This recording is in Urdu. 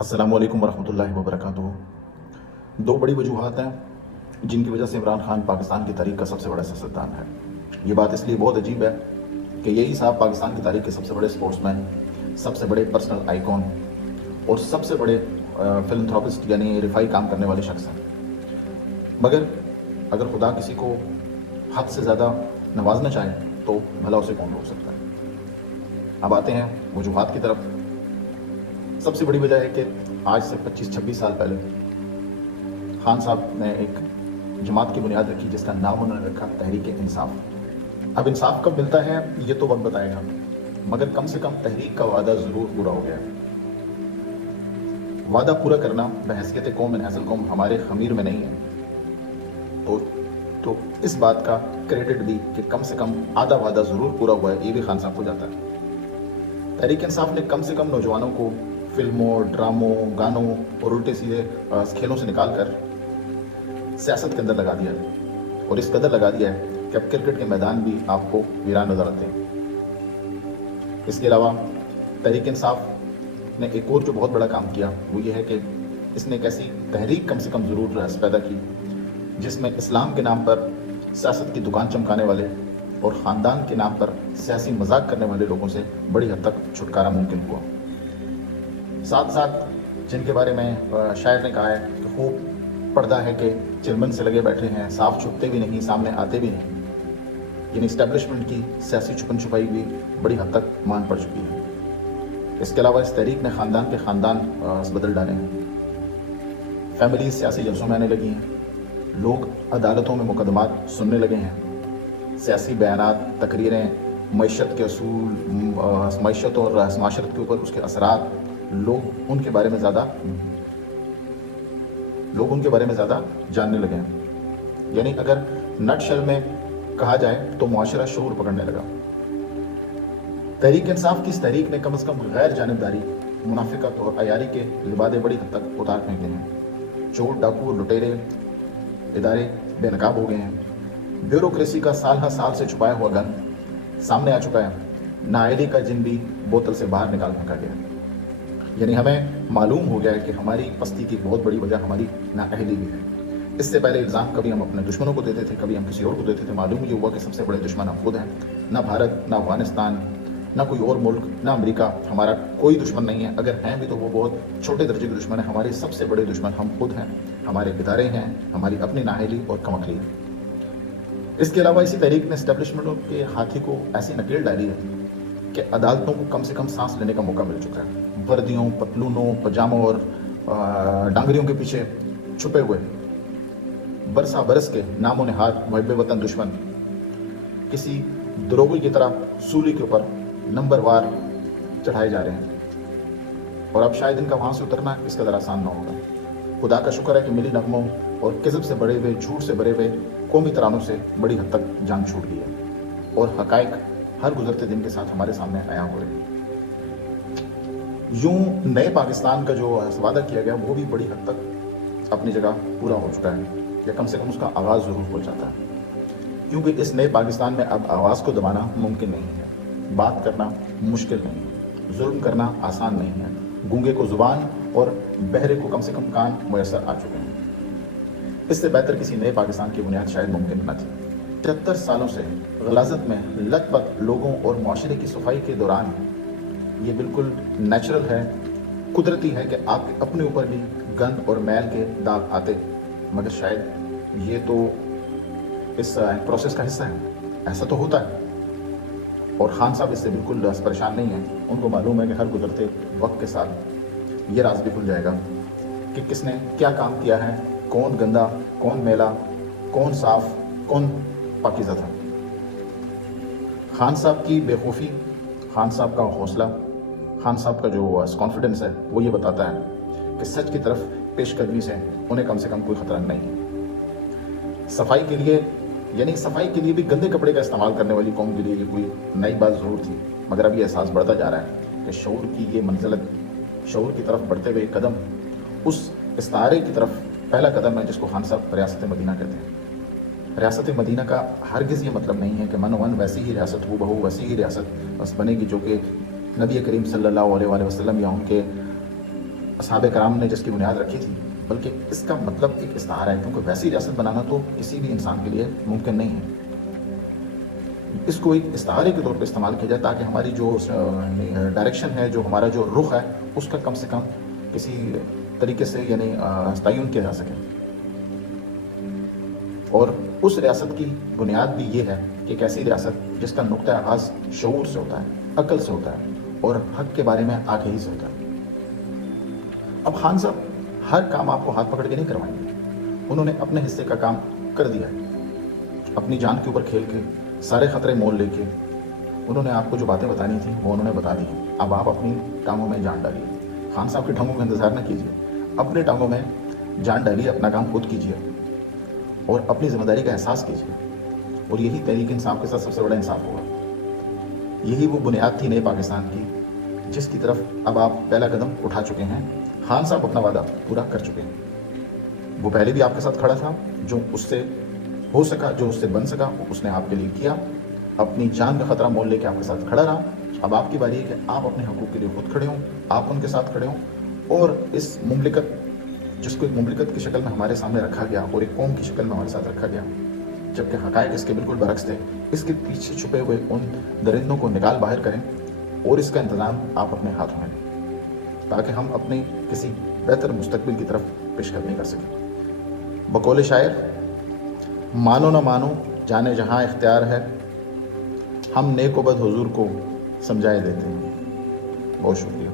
السلام علیکم ورحمۃ اللہ وبرکاتہ۔ دو بڑی وجوہات ہیں جن کی وجہ سے عمران خان پاکستان کی تاریخ کا سب سے بڑا سیاستدان ہے۔ یہ بات اس لیے بہت عجیب ہے کہ یہی صاحب پاکستان کی تاریخ کے سب سے بڑے سپورٹس مین، سب سے بڑے پرسنل آئیکن اور سب سے بڑے فلنتھراپسٹ یعنی رفائی کام کرنے والے شخص ہیں، مگر اگر خدا کسی کو حد سے زیادہ نوازنا چاہے تو بھلا اسے کون روک سکتا ہے۔ اب آتے ہیں وجوہات کی طرف۔ سب سے بڑی وجہ ہے کہ آج سے 25-26 سال پہلے خان صاحب نے ایک جماعت کی بنیاد رکھی جس کا نام انہوں نے رکھا تحریک انصاف۔ اب انصاف کب ملتا ہے یہ تو وقت بتائے گا، مگر کم سے کم تحریک کا وعدہ ضرور پورا ہو گیا ہے۔ وعدہ پورا کرنا بحیثیت قوم من حیث القوم ہمارے خمیر میں نہیں ہے، تو اس بات کا کریڈٹ بھی کہ کم سے کم آدھا وعدہ ضرور پورا ہوا ہے یہ بھی خان صاحب کو جاتا ہے۔ تحریک انصاف نے کم سے کم نوجوانوں کو فلموں، ڈراموں، گانوں اور الٹے سیدھے کھیلوں سے نکال کر سیاست کے اندر لگا دیا ہے، اور اس قدر لگا دیا ہے کہ اب کرکٹ کے میدان بھی آپ کو ویران نظر آتے ہیں۔ اس کے علاوہ تحریک انصاف نے ایک اور جو بہت بڑا کام کیا وہ یہ ہے کہ اس نے ایک ایسی تحریک کم سے کم ضرور پیدا کی جس میں اسلام کے نام پر سیاست کی دکان چمکانے والے اور خاندان کے نام پر سیاسی مذاق کرنے والے لوگوں سے بڑی حد تک چھٹکارا ممکن ہوا۔ ساتھ ساتھ جن کے بارے میں شاعر نے کہا ہے کہ خوب پردہ ہے کہ چرمن سے لگے بیٹھے ہیں، صاف چھپتے بھی نہیں، سامنے آتے بھی نہیں، یعنی اسٹیبلشمنٹ کی سیاسی چھپن چھپائی بھی بڑی حد تک مان پڑ چکی ہے۔ اس کے علاوہ اس تحریک نے خاندان کے خاندان بدل ڈالے ہیں، فیملیز سیاسی جلسوں میں آنے لگی ہیں، لوگ عدالتوں میں مقدمات سننے لگے ہیں، سیاسی بیانات، تقریریں، معیشت کے اصول، معیشت اور معاشرت کے اوپر اس کے اثرات، لوگ ان کے بارے میں زیادہ جاننے لگے ہیں۔ یعنی اگر نٹ شل میں کہا جائے تو معاشرہ شعور پکڑنے لگا۔ تحریک انصاف کی اس تحریک نے کم از کم غیر جانبداری، منافقت اور عیاری کے لبادے بڑی حد تک اتار پھینکے ہیں۔ چور، ڈاکو، لٹیرے ادارے بے نقاب ہو گئے ہیں، بیوروکریسی کا سال ہر سال سے چھپایا ہوا گن سامنے آ چکا ہے، نااہلی کا جن بھی بوتل سے باہر نکال پھینکا گیا ہے۔ یعنی ہمیں معلوم ہو گیا ہے کہ ہماری پستی کی بہت بڑی وجہ ہماری نااہلی بھی ہے۔ اس سے پہلے الزام کبھی ہم اپنے دشمنوں کو دیتے تھے، کبھی ہم کسی اور کو دیتے تھے، معلوم یہ ہوا کہ سب سے بڑے دشمن ہم خود ہیں۔ نہ بھارت، نہ افغانستان، نہ کوئی اور ملک، نہ امریکہ ہمارا کوئی دشمن نہیں ہے، اگر ہیں بھی تو وہ بہت چھوٹے درجے کے دشمن ہیں۔ ہمارے سب سے بڑے دشمن ہم خود ہیں، ہمارے ادارے ہیں، ہماری اپنی نااہلی اور کم عقلی۔ اس کے علاوہ اسی تحریک نے اسٹیبلشمنٹوں کے ہاتھی کو ایسی نکیل ڈالی ہے کہ عدالتوں کو کم سے کم سانس لینے کا موقع مل چکا ہے۔ وردیوں، پتلونوں، پجاموں اور ڈانگریوں کے پیچھے چھپے ہوئے برسا برس کے نام و نہاد محب وطن دشمن کسی دروغی کی طرح سولی کے اوپر نمبر وار چڑھائے جا رہے ہیں، اور اب شاید ان کا وہاں سے اترنا اس قدر آسان نہ ہوگا۔ خدا کا شکر ہے کہ ملی نغموں اور کذب سے بڑے ہوئے، جھوٹ سے بھرے ہوئے قومی ترانوں سے بڑی حد تک جان چھوٹ گئی ہے، اور حقائق ہر گزرتے دن کے ساتھ ہمارے سامنے عیاں ہو رہے ہیں۔ یوں نئے پاکستان کا جو وعدہ کیا گیا وہ بھی بڑی حد تک اپنی جگہ پورا ہو چکا ہے، یا کم سے کم اس کا آغاز ضرور ہو جاتا ہے، کیونکہ اس نئے پاکستان میں اب آواز کو دبانا ممکن نہیں ہے، بات کرنا مشکل نہیں ہے، ظلم کرنا آسان نہیں ہے، گونگے کو زبان اور بہرے کو کم سے کم کان میسر آ چکے ہیں۔ اس سے بہتر کسی نئے پاکستان کی بنیاد شاید ممکن نہ تھی۔ 73 سالوں سے غلاظت میں لت پت لوگوں اور معاشرے کی صفائی کے دوران یہ بالکل نیچرل ہے، قدرتی ہے کہ آپ کے اپنے اوپر بھی گند اور میل کے داغ آتے، مگر شاید یہ تو اس پروسیس کا حصہ ہے، ایسا تو ہوتا ہے۔ اور خان صاحب اس سے بالکل پریشان نہیں ہیں، ان کو معلوم ہے کہ ہر گزرتے وقت کے ساتھ یہ راز بھی کھل جائے گا کہ کس نے کیا کام کیا ہے، کون گندا، کون میلا، کون صاف، کون پاکیزہ تھا۔ خان صاحب کی بے خوفی، خان صاحب کا حوصلہ، خان صاحب کا جو کانفیڈنس ہے وہ یہ بتاتا ہے کہ سچ کی طرف پیش قدمی سے انہیں کم سے کم کوئی خطرہ نہیں ہے۔ صفائی کے لیے بھی گندے کپڑے کا استعمال کرنے والی قوم کے لیے یہ کوئی نئی بات ضرور تھی، مگر اب یہ احساس بڑھتا جا رہا ہے کہ شعور کی یہ منزلت، شعور کی طرف بڑھتے ہوئے قدم اس استعارے کی طرف پہلا قدم ہے جس کو خان صاحب ریاست مدینہ کہتے ہیں۔ ریاست مدینہ کا ہرگز یہ مطلب نہیں ہے کہ من ون ویسی ہی ریاست ہو بہو ویسی ہی ریاست بس بنے گی جو کہ نبی کریم صلی اللہ علیہ وسلم یا ان کے اصحاب کرام نے جس کی بنیاد رکھی تھی، بلکہ اس کا مطلب ایک استعار ہے، کیونکہ ویسی ریاست بنانا تو کسی بھی انسان کے لیے ممکن نہیں ہے۔ اس کو ایک استعارے کے طور پہ استعمال کیا جائے تاکہ ہماری جو ڈائریکشن ہے، جو ہمارا جو رخ ہے، اس کا کم سے کم کسی طریقے سے یعنی تعین کیا جا سکے۔ اور اس ریاست کی بنیاد بھی یہ ہے کہ ایک ایسی ریاست جس کا نقطہ آغاز شعور سے ہوتا ہے، عقل سے ہوتا ہے اور حق کے بارے میں آگہی سے ہوتا ہے۔ اب خان صاحب ہر کام آپ کو ہاتھ پکڑ کے نہیں کروائیں گے، انہوں نے اپنے حصے کا کام کر دیا ہے، اپنی جان کے اوپر کھیل کے، سارے خطرے مول لے کے انہوں نے آپ کو جو باتیں بتانی تھیں وہ انہوں نے بتا دی ہیں۔ اب آپ اپنی ٹانگوں میں جان ڈالیے، خان صاحب کی ٹانگوں کا انتظار نہ کیجیے، اپنے ٹانگوں میں جان ڈالیے، اپنا کام خود کیجیے اور اپنی ذمہ داری کا احساس کیجیے، اور یہی تحریک انصاف کے ساتھ سب سے بڑا انصاف ہوگا۔ یہی وہ بنیاد تھی نئے پاکستان کی جس کی طرف اب آپ پہلا قدم اٹھا چکے ہیں۔ خان صاحب اپنا وعدہ پورا کر چکے ہیں، وہ پہلے بھی آپ کے ساتھ کھڑا تھا، جو اس سے ہو سکا، جو اس سے بن سکا وہ اس نے آپ کے لیے کیا، اپنی جان کا خطرہ مول لے کے آپ کے ساتھ کھڑا رہا۔ اب آپ کی باری ہے کہ آپ اپنے حقوق کے لیے خود کھڑے ہوں، آپ ان کے ساتھ کھڑے ہوں، اور اس مملکت جس کو ایک مملکت کی شکل میں ہمارے سامنے رکھا گیا اور ایک قوم کی شکل میں ہمارے ساتھ رکھا گیا، جبکہ حقائق اس کے بالکل برعکس تھے، اس کے پیچھے چھپے ہوئے ان درندوں کو نکال باہر کریں اور اس کا انتظام آپ اپنے ہاتھوں میں لیں تاکہ ہم اپنے کسی بہتر مستقبل کی طرف پیش قدمی کر سکیں۔ بقول شاعر، مانو نہ مانو جانے جہاں اختیار ہے، ہم نیک و بد حضور کو سمجھائے دیتے ہیں۔ بہت شکریہ۔